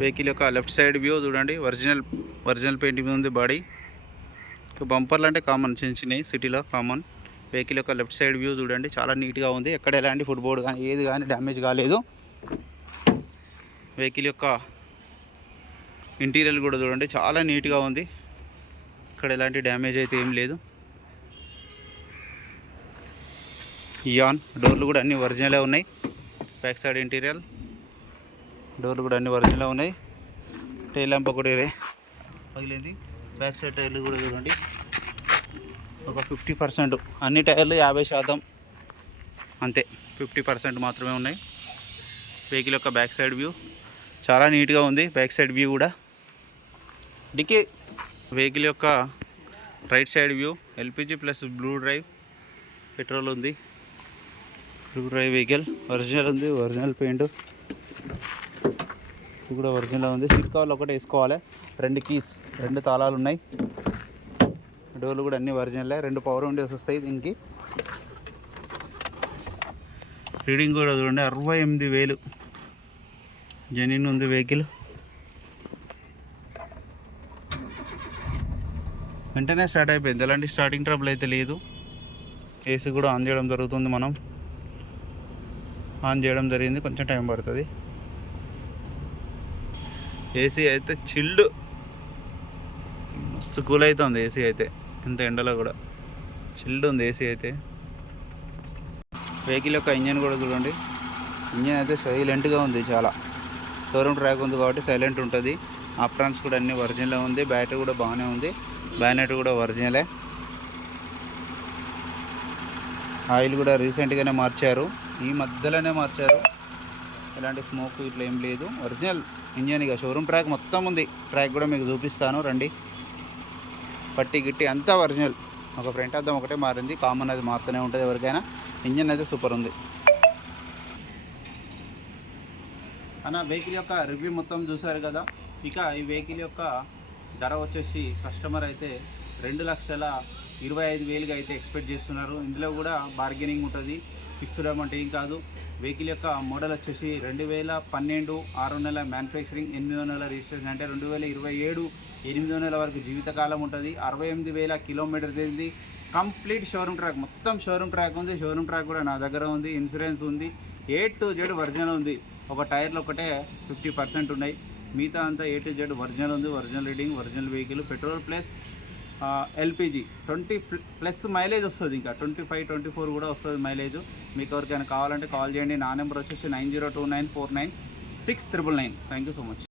Vehicle యొక్క left side view చూడండి. Original painting ఉంది. బాడీ బంపర్లు అంటే కామన్, చిన్న చిన్నవి సిటీలో కామన్. వెహికల్ యొక్క లెఫ్ట్ సైడ్ వ్యూ చూడండి, చాలా నీట్గా ఉంది. ఎక్కడ ఎలాంటి ఫుట్ బోర్డ్ కానీ ఏది కానీ డ్యామేజ్ కాలేదు. వెహికల్ యొక్క ఇంటీరియర్ కూడా చూడండి, చాలా నీట్గా ఉంది. ఇక్కడ ఎలాంటి డ్యామేజ్ అయితే ఏం లేదు. ఇయాన్ డోర్లు కూడా అన్ని ఒరిజినలే ఉన్నాయి. బ్యాక్ సైడ్ ఇంటీరియర్ డోర్లు కూడా అన్ని ఒరిజినల్ ఉన్నాయి. టైల్ ల్యాంప్ ఒకటి పగిలింది. బ్యాక్ సైడ్ టైర్లు కూడా చూడండి, ఒక 50%. అన్ని టైర్లు 50% అంతే, 50% మాత్రమే ఉన్నాయి. వెహికల్ యొక్క బ్యాక్ సైడ్ వ్యూ చాలా నీట్గా ఉంది. బ్యాక్ సైడ్ వ్యూ కూడా డిక్కీ. వెహికల్ యొక్క right side view LPG plus blue drive petrol ఉంది. బ్లూ డ్రైవ్ వెహికల్ ఒరిజినల్ ఉంది. ఒరిజినల్ పెయింట్ ఇది కూడా ఒరిజినల్ ఉంది. సీట్ కవర్లు ఒకటి వేసుకోవాలి. 2 కీస్, 2 తాళాలు ఉన్నాయి. డోర్లు కూడా అన్ని ఒరిజినలే. 2 పవర్ విండోస్ వస్తాయి దీనికి. రీడింగ్ కూడా చూడండి, 68,000 జెన్యున్ ఉంది వెహికల్. వెంటనే స్టార్ట్ అయిపోయింది, ఎలాంటి స్టార్టింగ్ ట్రబుల్ అయితే లేదు. ఏసీ కూడా ఆన్ చేయడం జరుగుతుంది. మనం ఆన్ చేయడం జరిగింది, కొంచెం టైం పడుతుంది. ఏసీ అయితే చిల్డ్, మస్తు కూల్ అవుతుంది ఏసీ అయితే. ఇంత ఎండలో కూడా చిల్డ్ ఉంది ఏసీ అయితే. వెహికల్ యొక్క ఇంజన్ కూడా చూడండి, ఇంజన్ అయితే సైలెంట్గా ఉంది. చాలా షోరూమ్ ట్రాక్ ఉంది కాబట్టి సైలెంట్ ఉంటుంది. ఆప్రాన్స్ కూడా అన్ని ఒరిజినల్ ఉంది. బ్యాటరీ కూడా బాగానే ఉంది. బ్యానెట్ కూడా ఒరిజినలే. ఆయిల్ కూడా రీసెంట్గానే మార్చారు, ఈ మధ్యలోనే మార్చారు. ఎలాంటి స్మోక్ ఇట్లా ఏం లేదు. Original engine. ఇక షోరూమ్ ట్రాక్ మొత్తం ఉంది. ట్రాక్ కూడా మీకు చూపిస్తాను రండి. పట్టి గిట్టి అంతా ఒరిజినల్. ఒక ఫ్రంట్ అద్దం ఒకటే మారింది, కామన్, అది మారుతూనే ఉంటుంది ఎవరికైనా. ఇంజన్ అయితే సూపర్ ఉంది అన్న. వెహికల్ యొక్క రివ్యూ మొత్తం చూసారు కదా. ఇక ఈ వెహికల్ యొక్క ధర వచ్చేసి కస్టమర్ అయితే 2,25,000 అయితే ఎక్స్పెక్ట్ చేస్తున్నారు. ఇందులో కూడా బార్గెనింగ్ ఉంటుంది, ఫిక్స్డ్ అమౌంట్ ఏం కాదు. వెహికల్ యొక్క మోడల్ వచ్చేసి 2012 6 నెలల మ్యానుఫ్యాక్చరింగ్, 8 నెలల రిజిస్ట్రేషన్. అంటే 2027 8 నెలల వరకు జీవితకాలం ఉంటుంది. 68,000 కిలోమీటర్ తిరిగింది. కంప్లీట్ షోరూమ్ ట్రాక్, మొత్తం షోరూమ్ ట్రాక్ ఉంది. షోరూమ్ ట్రాక్ కూడా నా దగ్గర ఉంది. ఇన్సూరెన్స్ ఉంది. A to Z ఒరిజినల్ ఉంది. ఒక టైర్లు ఒకటే 50% ఉన్నాయి. మిగతా అంతా A to Z ఒరిజినల్ ఉంది. Original reading, original vehicle. Petrol plus LPG 20+ mileage వస్తుంది. ఇంకా 25-24 కూడా వస్తుంది మైలేజ్. మీకు ఎవరికైనా కావాలంటే కాల్ చేయండి. నా నెంబర్ వచ్చేసి 9029496999. Thank you so much.